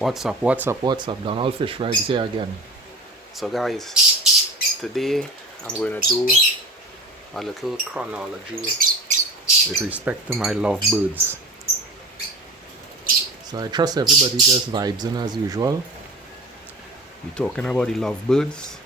What's up, Donald Fish right here again. So guys, today I'm going to do a little chronology with respect to my lovebirds. So I trust everybody just vibes in as usual. We're talking about the lovebirds.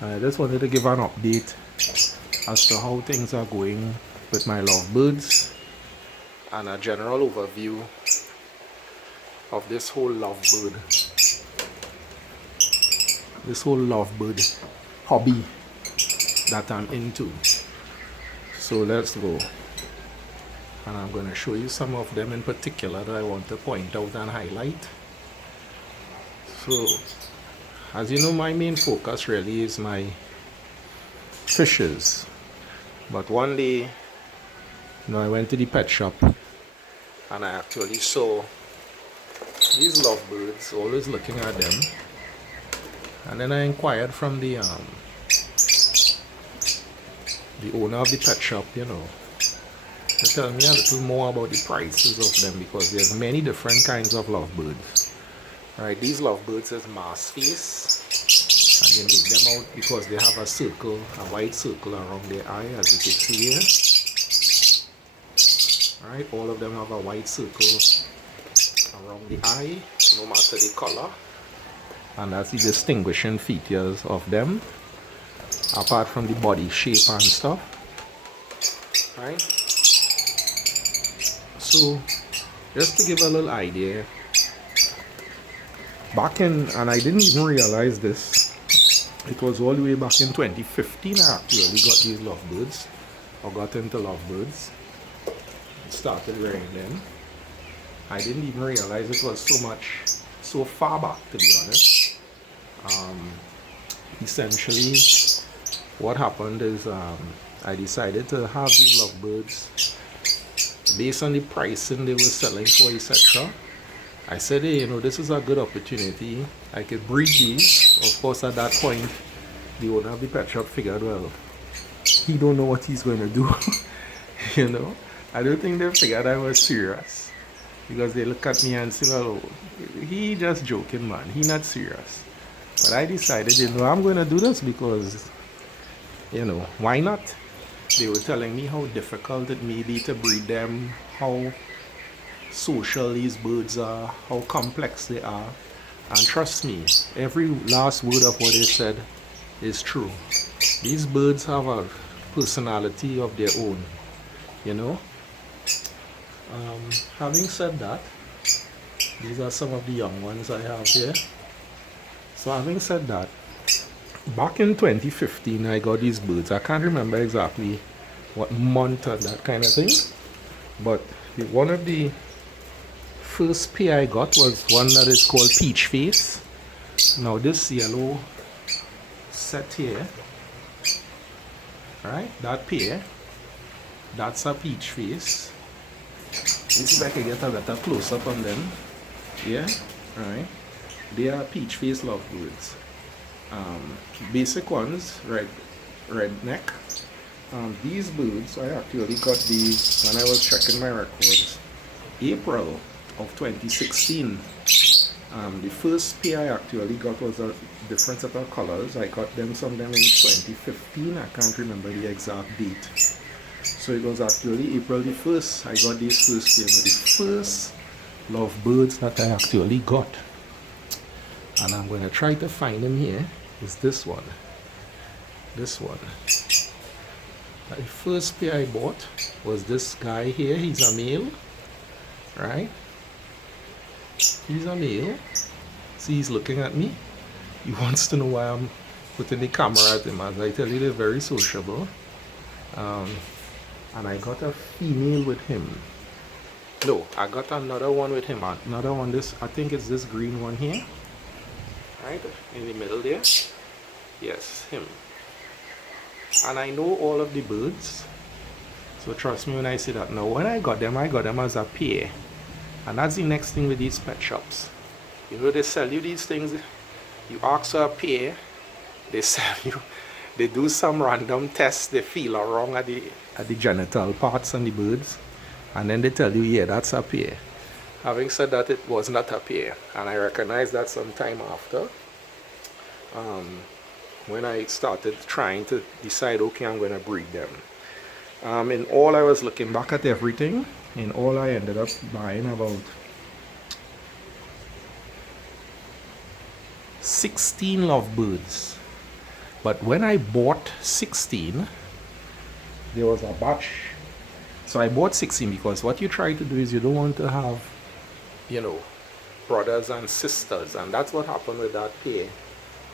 I just wanted to give an update as to how things are going with my lovebirds and a general overview of this whole lovebird hobby that I'm into. So let's go. And I'm going to show you some of them in particular that I want to point out and highlight. So, as you know, my main focus really is my fishes. But one day, I went to the pet shop and I actually saw these lovebirds, always looking at them. And then I inquired from the owner of the pet shop, to tell me a little more about the prices of them, because there's many different kinds of lovebirds. Right, these lovebirds is mass face, and they make them out because they have a white circle around their eye, as you can see here. Right, all of them have a white circle around the eye, no matter the color, and that's the distinguishing features of them, apart from the body shape and stuff. Right, so just to give a little idea, and I didn't even realize this, it was all the way back in 2015 I actually got these lovebirds, or got into lovebirds, started rearing them. I didn't even realize it was so far back, to be honest. Essentially, what happened is I decided to have these lovebirds based on the pricing they were selling for, etc. I said, hey, this is a good opportunity. I could breed these. Of course, at that point, the owner of the pet shop figured, well, he don't know what he's going to do. I don't think they figured I was serious, because they look at me and say, well, he just joking, man. He not serious. But I decided, I'm going to do this because, why not? They were telling me how difficult it may be to breed them, how social these birds are, how complex they are. And trust me, every last word of what they said is true. These birds have a personality of their own, Having said that, these are some of the young ones I have here. So having said that, back in 2015 I got these birds. I can't remember exactly what month and that kind of thing, but one of the first pair I got was one that is called Peach Face. Now this yellow set here, right, that pair, that's a Peach Face. Let's see if I can get a better close up on them. Yeah, right. They are peach face lovebirds. Basic ones, red neck. These birds, I actually got these when I was checking my records, April of 2016. The first pair I actually got was a different set of colors. I got some of them in 2015. I can't remember the exact date. So it was actually April the 1st I got these first pair. But the first lovebirds that I actually got, and I'm going to try to find them here, is this one. This one. The first pair I bought was this guy here. He's a male, right? He's a male. See, he's looking at me. He wants to know why I'm putting the camera at him. As I tell you, they're very sociable. And I got a female with him. No, I got another one with him. Another one, I think it's this green one here. Right, in the middle there. Yes, him. And I know all of the birds. So trust me when I say that. Now, when I got them as a pair. And that's the next thing with these pet shops. They sell you these things. You ask for a pair, they sell you. They do some random tests. They feel around at the genital parts on the birds, and then they tell you, yeah, that's a pair. Having said that, it was not a pair, and I recognized that sometime after, when I started trying to decide, okay, I'm going to breed them. In all, I was looking back at everything. In all, I ended up buying about 16 lovebirds. But when I bought 16, there was a batch. So I bought 16 because what you try to do is you don't want to have, brothers and sisters. And that's what happened with that pair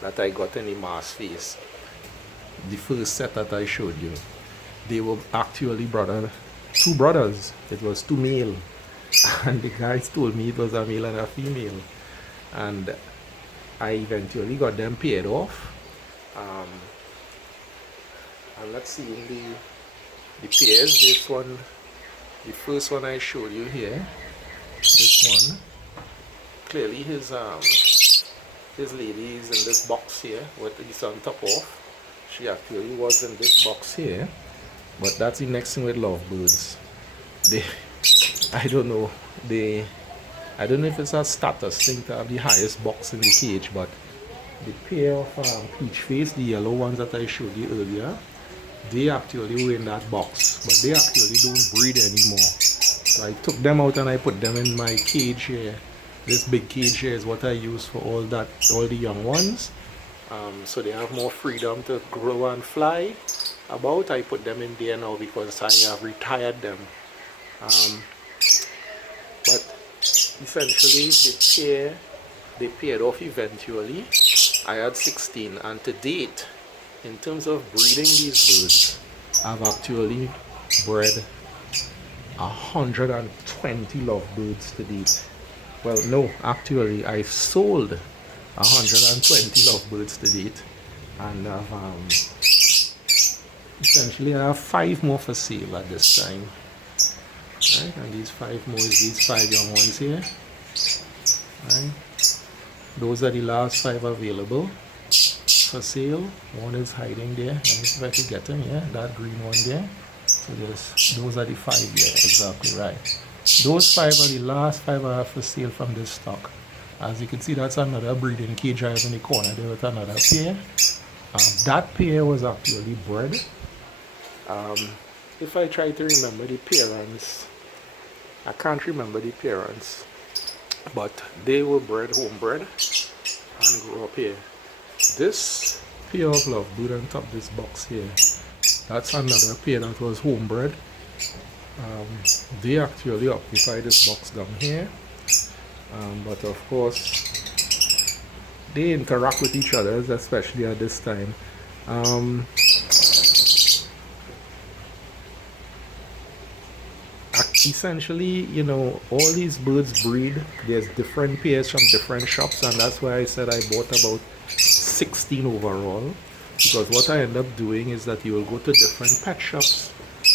that I got in the Mars face. The first set that I showed you. They were actually two brothers. It was two male. And the guys told me it was a male and a female. And I eventually got them paired off. And let's see in the pairs. This one, the first one I showed you here. This one, clearly his lady is in this box here with his on top off. She actually was in this box here. But that's the next thing with lovebirds. I don't know if it's a status thing to have the highest box in the cage, but the pair of peach face, the yellow ones that I showed you earlier, they actually were in that box, but they actually don't breed anymore. So I took them out and I put them in my cage here. This big cage here is what I use for all the young ones. So they have more freedom to grow and fly about. I put them in there now because I have retired them. But essentially they paired off eventually. I had 16, and to date, in terms of breeding these birds, I've actually bred 120 lovebirds to date. Well, no, actually I've sold 120 lovebirds to date, and essentially I have 5 more for sale at this time. Right, and these 5 more is these 5 young ones here. Right, those are the last 5 available for sale. One is hiding there. Let me see if I can get him. Yeah, that green one there. So those are the 5 here. Exactly right. Those 5 are the last 5 I have for sale from this stock. As you can see, that's another breeding cage I have in the corner there with another pair. That pair was actually bred. If I try to remember the parents, I can't remember the parents, but they were homebred, and grew up here. This pair of lovebird on top of this box here, that's another pair that was homebred. They actually occupy this box down here, but of course they interact with each other, especially at this time. Essentially, all these birds breed. There's different pairs from different shops, and that's why I said I bought about 16 overall, because what I end up doing is that you will go to different pet shops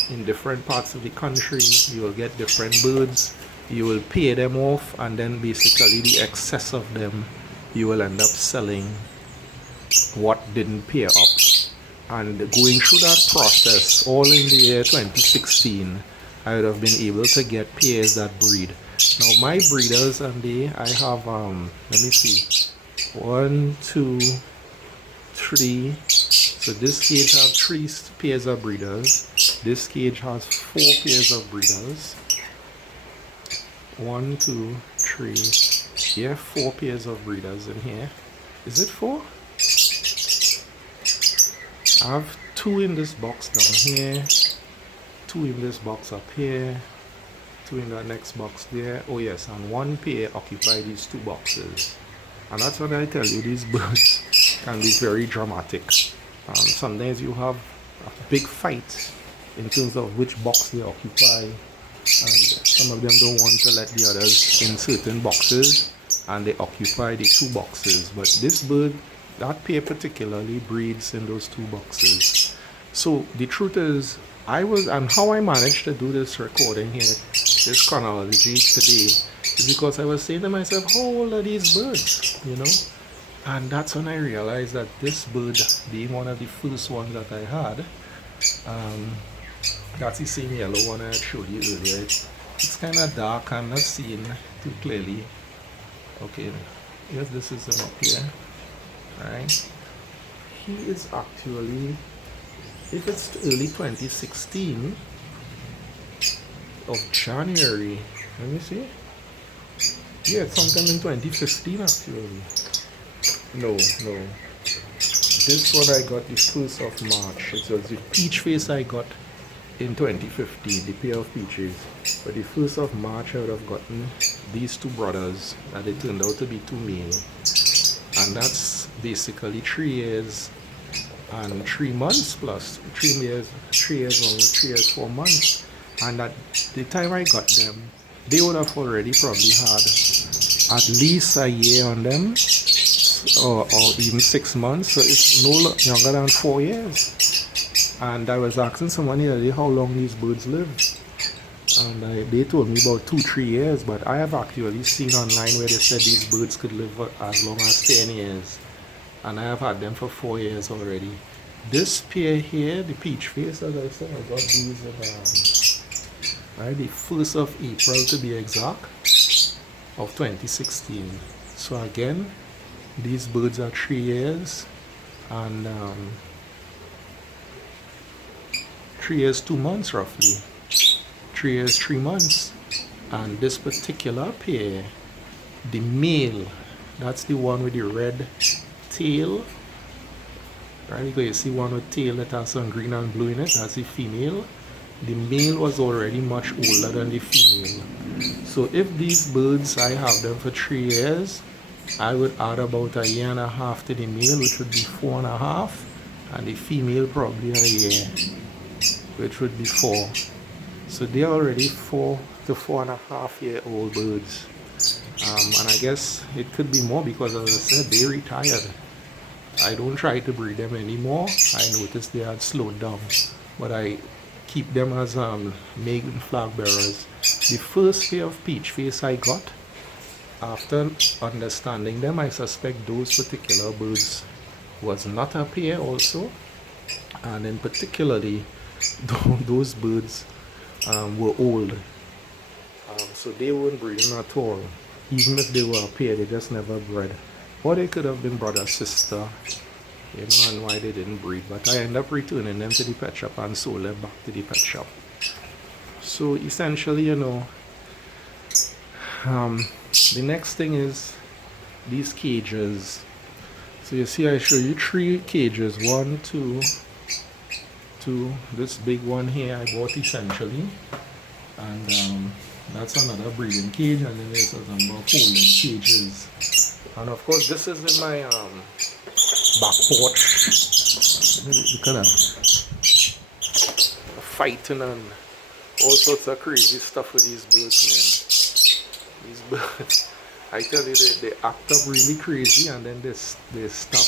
in different parts of the country. You will get different birds, you will pair them off, and then basically the excess of them you will end up selling what didn't pair up. And going through that process all in the year 2016, I would have been able to get pairs that breed. Now my breeders, and I have let me see, 1, 2, 3. So this cage has 3 pairs of breeders. This cage has 4 pairs of breeders. 1, 2, 3. Yeah, 4 pairs of breeders in here. Is it 4? I have 2 in this box down here, 2 in this box up here, 2 in the next box there. Oh yes, and 1 pair occupy these 2 boxes. And that's what I tell you, these birds can be very dramatic. Sometimes you have a big fight in terms of which box they occupy, and some of them don't want to let the others in certain boxes, and they occupy the 2 boxes. But this bird, that pair particularly, breeds in those 2 boxes. So the truth is, and how I managed to do this recording here, this chronology today, is because I was saying to myself, how old are these birds, And that's when I realized that this bird, being one of the first ones that I had, that's the same yellow one I had showed you earlier. It's kind of dark. I'm not seeing too clearly. Okay, yes, this is him up here, right? He is actually, if it's early 2016 of January, let me see. Yeah, it's sometime in 2015 actually. No. This one I got the 1st of March. It was the peach face I got in 2015, the pair of peaches. But the 1st of March I would have gotten these two brothers, and they turned out to be two male. And that's basically 3 years and 3 months plus 3 years, 4 months. And at the time I got them, they would have already probably had at least a year on them, or even 6 months. So it's no younger than 4 years. And I was asking someone the other day how long these birds live, and they told me about 2-3 years. But I have actually seen online where they said these birds could live for as long as 10 years, and I have had them for 4 years already. This pair here, the peach face, as I said, I got these in the 1st of April to be exact, of 2016. So again, these birds are 3 years and 3 years 2 months roughly. 3 years 3 months. And this particular pair, the male, that's the one with the red tail, right? Because you see one with tail that has some green and blue in it, that's the female. The male was already much older than the female. So if these birds, I have them for 3 years, I would add about a year and a half to the male, which would be 4.5, and the female probably a year, which would be 4. So they're already 4 to 4.5 year old birds. And I guess it could be more because, as I said, they retired. I don't try to breed them anymore. I noticed they had slowed down, but I keep them as maiden flag bearers. The first pair of peach face I got, after understanding them, I suspect those particular birds was not a pair also, and in particularly those birds were old, so they weren't breeding at all. Even if they were a pair, they just never bred, or they could have been brother sister, and why they didn't breed. But I ended up returning them to the pet shop and sold them back to the pet shop. So essentially, the next thing is these cages. So you see, I show you 3 cages. 1, 2, this big one here I bought essentially, and that's another breeding cage, and then there's a number of holding cages. And of course, this is in my back porch. Look at that, fighting and all sorts of crazy stuff with these birds, man. These birds, I tell you, they act up really crazy and then they stop.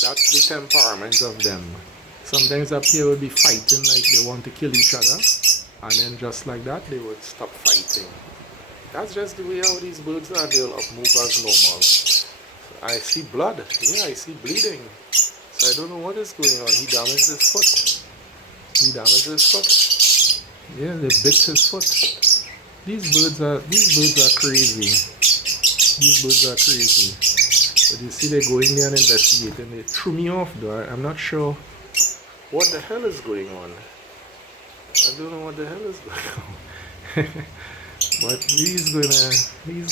That's the temperament of them. Sometimes up here would be fighting like they want to kill each other, and then just like that they would stop fighting. That's just the way how these birds are. They'll up move as normal. I see blood. Yeah, I see bleeding. So I don't know what is going on. He damaged his foot. Yeah, they bit his foot. These birds are crazy. But you see, they go in there and investigate, and they threw me off though. I'm not sure what the hell is going on. I don't know what the hell is going on. But he's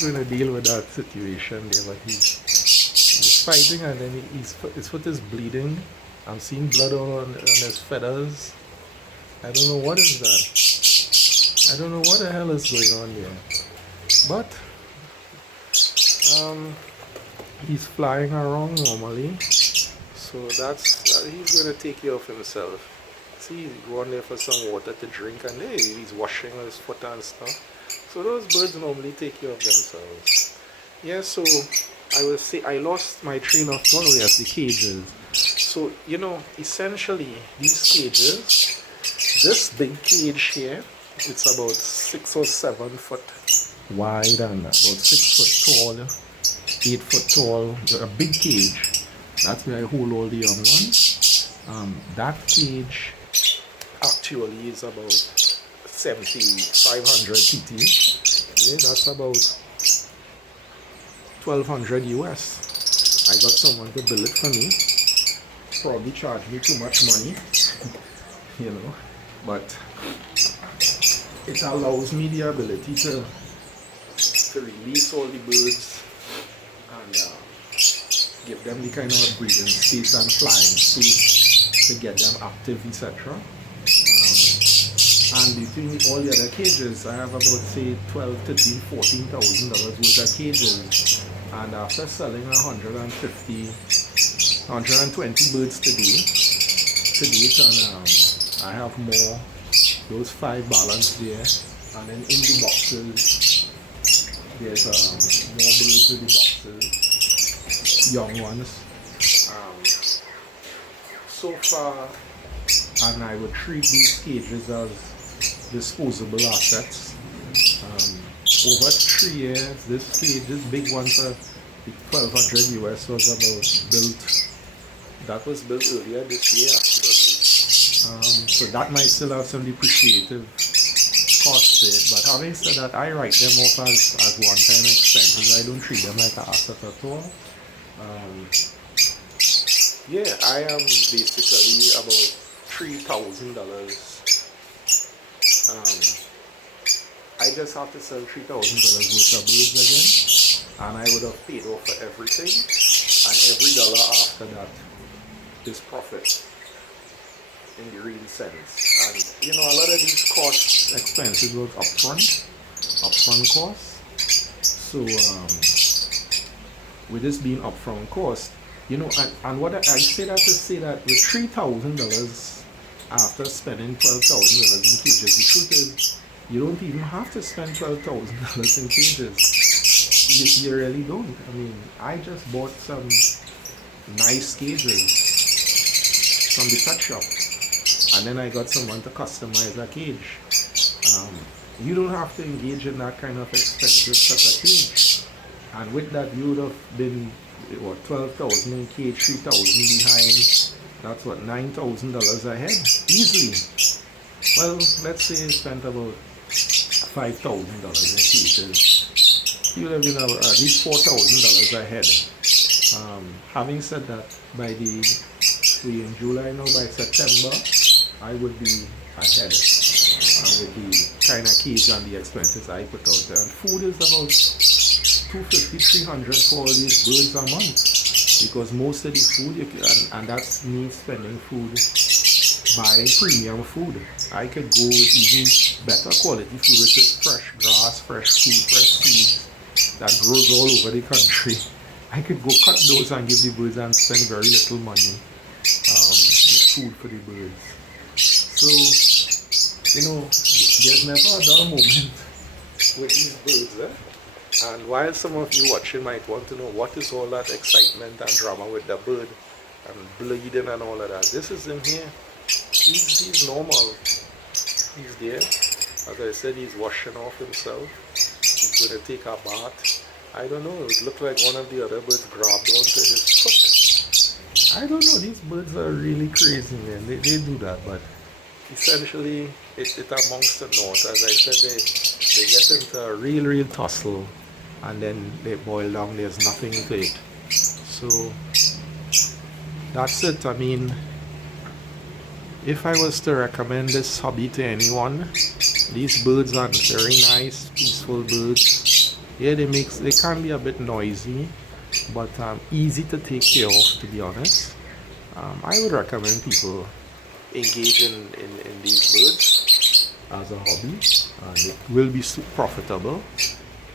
gonna deal with that situation there. But he's fighting, and then his foot is bleeding. I'm seeing blood on his feathers. I don't know what is that. I don't know what the hell is going on there. But he's flying around normally. So he's gonna take care of himself. See, he's going there for some water to drink, and he's washing his foot and stuff. So those birds normally take care of themselves. Yeah, so I will say I lost my train of thought with the cages. So, essentially these cages, this big cage here, it's about 6 or 7 foot wide and about 6 foot tall, 8 foot tall, a big cage. That's where I hold all the young ones. That cage actually is about 7500 PT. Yeah, that's about 1200 US. I got someone to build it for me. Probably charge me too much money, you know, but it allows me the ability to release all the birds and give them the kind of breathing space and flying space to get them active, etc. And between all the other cages, I have about say 12, 13, 14,000 dollars worth of cages. And after selling 120 birds today, and I have more, those 5 balance there, and then in the boxes, there's more birds in the boxes, young ones. So far, and I would treat these cages as disposable assets. Over 3 years, this big one for 1200 US was built earlier this year actually. So that might still have some depreciative costs to it, but having said that, I write them off as one-time expenses. I don't treat them like an asset at all. Yeah, I am basically about $3,000. I just have to sell $3,000 worth of birds again, and I would have paid off for everything, and every dollar after that is profit in the real sense. And you know, a lot of these costs, expenses was upfront costs. So with this being upfront cost, you know, and what I say that to say that with $3,000 after spending $12,000 in cages, the truth is, you don't even have to spend $12,000 in cages. You really don't. I mean, I just bought some nice cages from the pet shop, and then I got someone to customize a cage. You don't have to engage in that kind of expensive set of cage. And with that, you would have been, what, 12,000 in cage, 3,000 behind. That's what, $9,000 ahead, easily. Well, let's say you spent about $5,000 in cages. You would have been at least $4,000 ahead. Having said that, by we're in July now, by September, I would be ahead with the kind of cage and the expenses I put out there. And food is about $250, $300 for all these birds a month, because most of the food, and that's me spending food, buying premium food. I could go with even better quality food, which is fresh grass, fresh food, fresh seeds that grows all over the country. I could go cut those and give the birds and spend very little money with food for the birds. So, you know, there's never a dull moment with these birds. And while some of you watching might want to know what is all that excitement and drama with the bird and bleeding and all of that, this is him here. He's normal. He's there. As I said, he's washing off himself. He's going to take a bath. I don't know, it looked like one of the other birds grabbed onto his foot. I don't know, these birds are really crazy, man. They do that, but essentially, it amongst the north. As I said, they get into a real tussle, and then they boil down. There's nothing to it. So that's it. I mean, if I was to recommend this hobby to anyone, these birds are very nice, peaceful birds. Yeah, they can be a bit noisy, but easy to take care of, to be honest. I would recommend people engage in these birds as a hobby, and it will be profitable,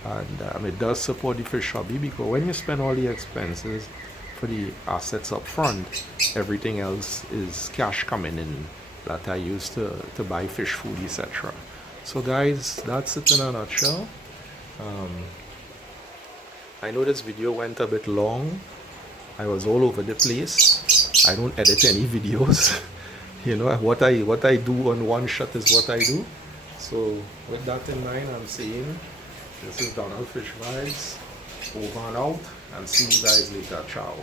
and it does support the fish hobby, because when you spend all the expenses for the assets up front, everything else is cash coming in that I use to buy fish food, etc. So guys, that's it in a nutshell. I know this video went a bit long. I was all over the place. I don't edit any videos. You know, what I do on one shot is what I do. So with that in mind, I'm saying this is Donald Fish Vibes, over and out, and see you guys later. Ciao.